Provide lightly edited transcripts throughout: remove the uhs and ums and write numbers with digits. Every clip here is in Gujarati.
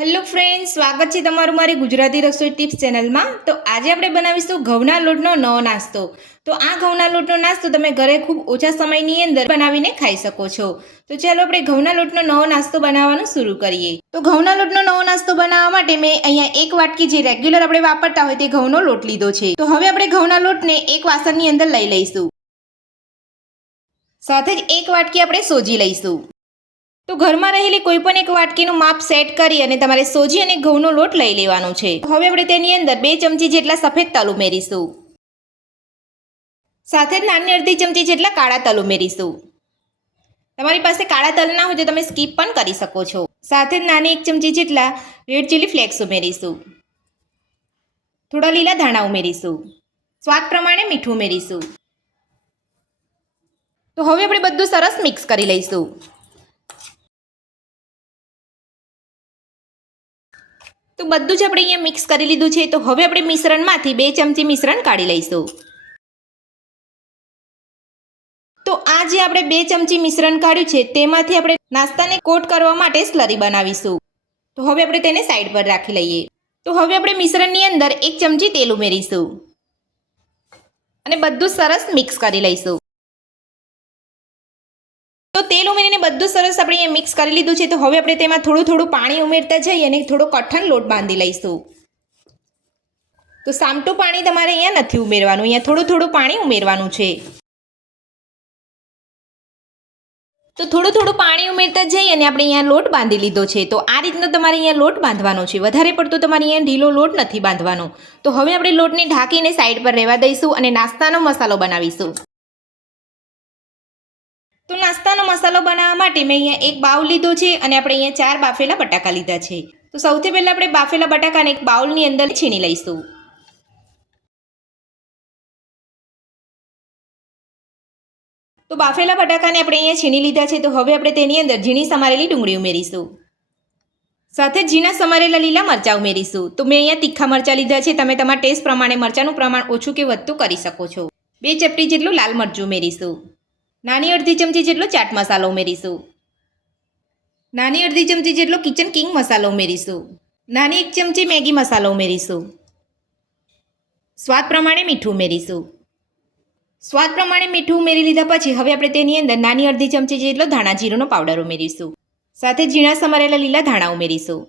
હેલો ફ્રેન્ડ્સ, સ્વાગત છે તમારું મારી ગુજરાતી રસોઈ ટિપ્સ ચેનલમાં। તો આજે આપણે બનાવીશું ઘઉંના લોટનો નવો નાસ્તો। તો આ ઘઉંના લોટનો નાસ્તો તમે ઘરે ખૂબ ઓછા સમયની અંદર બનાવીને ખાઈ શકો છો। તો ચાલો આપણે ઘઉંના લોટનો નવો નાસ્તો બનાવવાનું શરૂ કરીએ। તો ઘઉંના લોટનો નવો નાસ્તો બનાવવા માટે મેં અહીંયા એક વાટકી જે રેગ્યુલર આપણે વાપરતા હોય તે ઘઉંનો લોટ લીધો છે। તો હવે આપણે ઘઉંના લોટને એક વાસણની અંદર લઈ લઈશું। સાથે જ એક વાટકી આપણે સોજી લઈશું। તો ઘરમાં રહેલી કોઈ પણ એક વાટકીનું માપ સેટ કરી અને તમારે સોજી અને ઘઉંનો લોટ લઈ લેવાનો છે। હવે આપણે તેની અંદર 2 ચમચી જેટલા સફેદ તલ ઉમેરીશું। સાથે જ નાની અડધી ચમચી જેટલા કાળા તલ ઉમેરીશું। તમારી પાસે કાળા તલ ના હોય તો તમે સ્કીપ પણ કરી શકો છો। સાથે જ નાની 1 ચમચી જેટલા રેડ ચીલી ફ્લેક્સ ઉમેરીશું। થોડા લીલા ધાણા ઉમેરીશું। સ્વાદ પ્રમાણે મીઠું ઉમેરીશું। તો હવે આપણે બધું સરસ મિક્સ કરી લઈશું। તો બધું જ આપણે અહીંયા મિક્સ કરી લીધું છે। તો હવે આપણે મિશ્રણમાંથી 2 ચમચી મિશ્રણ કાઢી લઈશું। તો આ જે આપણે 2 ચમચી મિશ્રણ કાઢ્યું છે તેમાંથી આપણે નાસ્તાને કોટ કરવા માટે સ્લરી બનાવીશું। તો હવે આપણે તેને સાઈડ પર રાખી લઈએ। તો હવે આપણે મિશ્રણની અંદર 1 ચમચી તેલ ઉમેરીશું અને બધું સરસ મિક્સ કરી લઈશું। તો તેલ ઉમેરીને બધું સરસ આપણે અહીંયા મિક્સ કરી લીધું છે। તો હવે આપણે તેમાં થોડું થોડું પાણી ઉમેરતા જઈ અને થોડો કઠણ લોટ બાંધી લઈશું। તો સામટું પાણી તમારે અહીંયા નથી ઉમેરવાનું, અહીંયા થોડું થોડું પાણી ઉમેરવાનું છે। તો થોડું થોડું પાણી ઉમેરતા જઈ અને આપણે અહીંયા લોટ બાંધી લીધો છે। તો આ રીતનો તમારે અહીંયા લોટ બાંધવાનો છે, વધારે પડતો તમારે અહીંયા ઢીલો લોટ નથી બાંધવાનો। તો હવે આપણે લોટને ઢાંકીને સાઈડ પર રહેવા દઈશું અને નાસ્તાનો મસાલો બનાવીશું। તો નાસ્તાનો મસાલો બનાવવા માટે મેં અહીંયા એક બાઉલ લીધો છે અને આપણે અહીંયા 4 બાફેલા બટાકા લીધા છે। તો સૌથી પહેલા આપણે બાફેલા બટાકાને એક બાઉલની અંદર છીણી લઈશું। તો બાફેલા બટાકાને આપણે અહીંયા છીણી લીધા છે। તો હવે આપણે તેની અંદર ઝીણી સમારેલી ડુંગળી ઉમેરીશું। સાથે ઝીણા સમારેલા લીલા મરચાં ઉમેરીશું। તો મેં અહીંયા તીખા મરચાં લીધા છે, તમે તમારા ટેસ્ટ પ્રમાણે મરચાંનું પ્રમાણ ઓછું કે વધતું કરી શકો છો। 2 ચપટી જેટલું લાલ મરચું ઉમેરીશું। નાની અડધી ચમચી જેટલો ચાટ મસાલો ઉમેરીશું। નાની અડધી ચમચી જેટલો કિચન કિંગ મસાલો ઉમેરીશું। નાની 1 ચમચી મેગી મસાલો ઉમેરીશું। સ્વાદ પ્રમાણે મીઠું ઉમેરીશું। સ્વાદ પ્રમાણે મીઠું ઉમેરી લીધા પછી હવે આપણે તેની અંદર નાની અડધી ચમચી જેટલો ધાણા જીરુંનો પાવડર ઉમેરીશું। સાથે ઝીણા સમારેલા લીલા ધાણા ઉમેરીશું।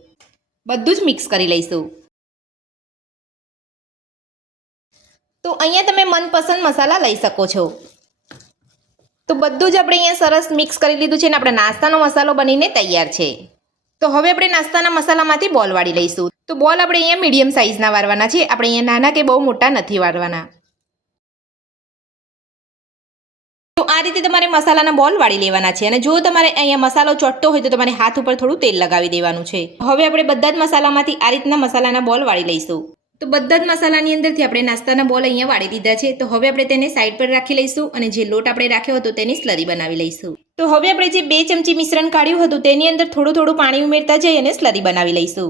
બધું જ મિક્સ કરી લઈશું। તો અહીંયા તમે મનપસંદ મસાલા લઈ શકો છો। તો બધું જ આપણે અહીંયા સરસ મિક્સ કરી લીધું છે અને આપણા નાસ્તાનો મસાલો બનીને તૈયાર છે। તો હવે આપણે નાસ્તાના મસાલામાંથી બોલ વાળી લઈશું। તો બોલ આપણે અહીંયા મીડિયમ સાઇઝના વાળવાના છે, આપણે અહીંયા નાના કે બહુ મોટા નથી વાળવાના। તો આ રીતે તમારે મસાલાના બોલ વાળી લેવાના છે અને જો તમારે અહીંયા મસાલો ચોટતો હોય તો તમારે હાથ ઉપર થોડું તેલ લગાવી દેવાનું છે। હવે આપણે બધા જ મસાલામાંથી આ રીતના મસાલાના બોલ વાળી લઈશું। તો બધા જ મસાલાની અંદરથી આપણે નાસ્તાના બોલ અહીંયા વાળી દીધા છે। તો હવે આપણે તેને સાઈડ પર રાખી લઈશું અને જે લોટ આપણે રાખ્યો હતો તેની સ્લરી બનાવી લઈશું। તો હવે આપણે જે 2 ચમચી મિશ્રણ કાઢ્યું હતું તેની અંદર થોડું થોડું પાણી ઉમેરતા જઈ અને સ્લરી બનાવી લઈશું।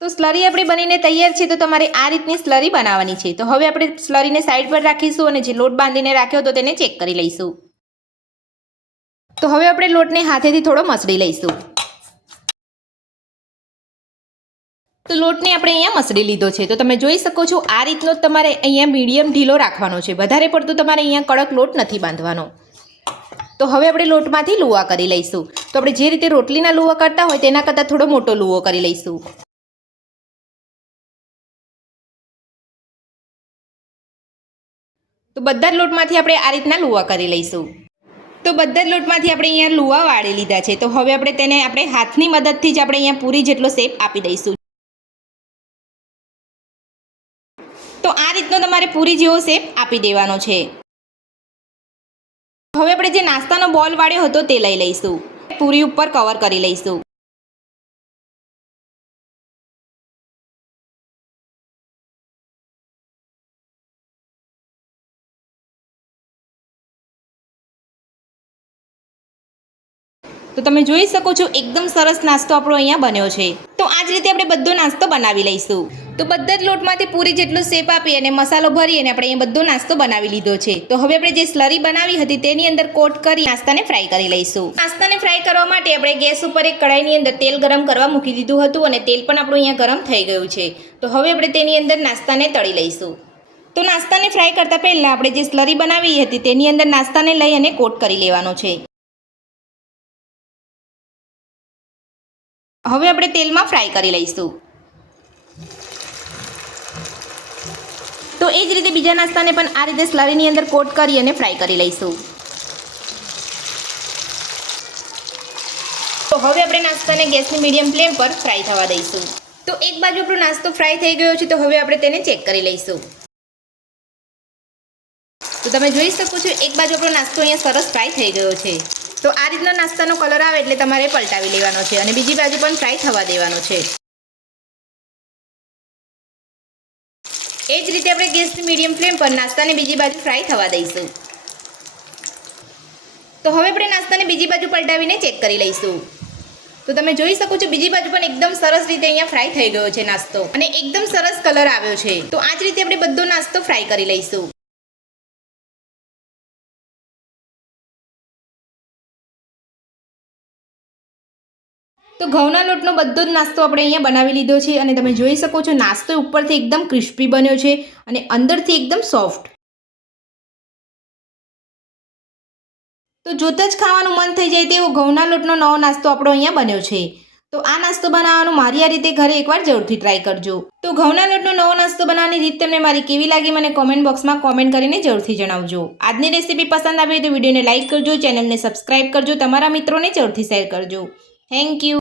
તો સ્લરી આપણી બનીને તૈયાર છે। તો તમારે આ રીતની સ્લરી બનાવવાની છે। તો હવે આપણે સ્લરીને સાઈડ પર રાખીશું અને જે લોટ બાંધીને રાખ્યો હતો તેને ચેક કરી લઈશું। તો હવે આપણે લોટને હાથેથી થોડો મસળી લઈશું। તો લોટને આપણે અહીંયા મસળી લીધો છે। તો તમે જોઈ શકો છો આ રીતનો તમારે અહીંયા મીડિયમ ઢીલો રાખવાનો છે, વધારે પડતું તમારે અહીંયા કડક લોટ નથી બાંધવાનો। તો હવે આપણે લોટમાંથી લુવા કરી લઈશું। તો આપણે જે રીતે રોટલીના લુવા કરતા હોય તેના કરતાં થોડો મોટો લુવો કરી લઈશું। તો બધા જ લોટમાંથી આપણે આ રીતના લુવા કરી લઈશું। તો બધા જ લોટમાંથી આપણે અહીંયા લુવા વાળી લીધા છે। તો હવે આપણે તેને આપણે હાથની મદદથી જ આપણે અહીંયા પૂરી જેટલો શેપ આપી દઈશું। તો આ રીતનો તમારે પૂરી જેવો શેપ આપી દેવાનો છે। હવે આપણે જે નાસ્તાનો બોલ વાળ્યો હતો તે લઈ લઈશું, પૂરી ઉપર કવર કરી લઈશું। તો તમે જોઈ શકો છો એકદમ સરસ નાસ્તો આપણો અહીંયા બન્યો છે. તો આ જ રીતે આપણે બધો નાસ્તો બનાવી લઈશું. તો બધા જ લોટમાંથી પૂરી જેટલો શેપ આપી અને મસાલો ભરી અને આપણે અહીંયા બધો નાસ્તો બનાવી લીધો છે. તો હવે આપણે જે સ્લરી બનાવી હતી તેની અંદર કોટ કરી નાસ્તાને ફ્રાય કરી લઈશું. નાસ્તાને ફ્રાય કરવા માટે આપણે ગેસ ઉપર એક કડાઈની અંદર તેલ ગરમ કરવા મૂકી દીધું હતું અને તેલ પણ આપણું અહીંયા ગરમ થઈ ગયું છે. તો હવે આપણે તેની અંદર નાસ્તાને તળી લઈશું. તો નાસ્તાને ફ્રાય કરતાં પહેલાં આપણે જે સ્લરી બનાવી હતી તેની અંદર નાસ્તાને લઈ અને કોટ કરી લેવાનો છે. હવે આપણે તેલમાં ફ્રાય કરી લઈશું. તો એ જ રીતે બીજા નાસ્તાને પણ આ રીતે સ્લરીની અંદર કોટ કરી અને ફ્રાય કરી લઈશું. તો હવે આપણે નાસ્તાને ગેસની મીડિયમ ફ્લેમ પર ફ્રાય થવા દઈશું. તો એક બાજુ આપણો નાસ્તો ફ્રાય થઈ ગયો છે. તો હવે આપણે તેને ચેક કરી લઈશું. તો તમે જોઈ શકો છો એક બાજુ આપણો નાસ્તો અહીંયા સરસ ફ્રાય થઈ ગયો છે. તો આ રીતનો નાસ્તાનો કલર આવે એટલે તમારે પલટાવી લેવાનો છે અને બીજી બાજુ પણ ફ્રાય થવા દેવાનો છે. એ જ રીતે આપણે ગેસની મીડિયમ ફ્લેમ પર નાસ્તાને બીજી બાજુ ફ્રાય થવા દઈશું. તો હવે આપણે નાસ્તાને બીજી બાજુ પલટાવીને ચેક કરી લઈશું. તો તમે જોઈ શકો છો બીજી બાજુ પણ એકદમ સરસ રીતે અહીંયા ફ્રાય થઈ ગયો છે નાસ્તો અને એકદમ સરસ કલર આવ્યો છે. તો આ જ રીતે આપણે બધો નાસ્તો ફ્રાય કરી લઈશું. તો ઘઉંના લોટનો બધો જ નાસ્તો આપણે અહીંયા બનાવી લીધો છે અને તમે જોઈ શકો છો નાસ્તો ઉપરથી એકદમ ક્રિસ્પી બન્યો છે અને અંદરથી એકદમ સોફ્ટ. તો જોતાં જ ખાવાનું મન થઈ જાય તેવો ઘઉંના લોટનો નવો નાસ્તો આપણો અહીંયા બન્યો છે. તો આ નાસ્તો બનાવવાનું મારી આ રીતે ઘરે એકવાર જરૂરથી ટ્રાય કરજો. તો ઘઉંના લોટનો નવો નાસ્તો બનાવવાની રીત તમને મારી કેવી લાગી મને કોમેન્ટ બોક્સમાં કોમેન્ટ કરીને જરૂરથી જણાવજો. આજની રેસીપી પસંદ આવી તો વિડીયોને લાઇક કરજો, ચેનલને સબસ્ક્રાઇબ કરજો, તમારા મિત્રોને જરૂરથી શેર કરજો. Thank you.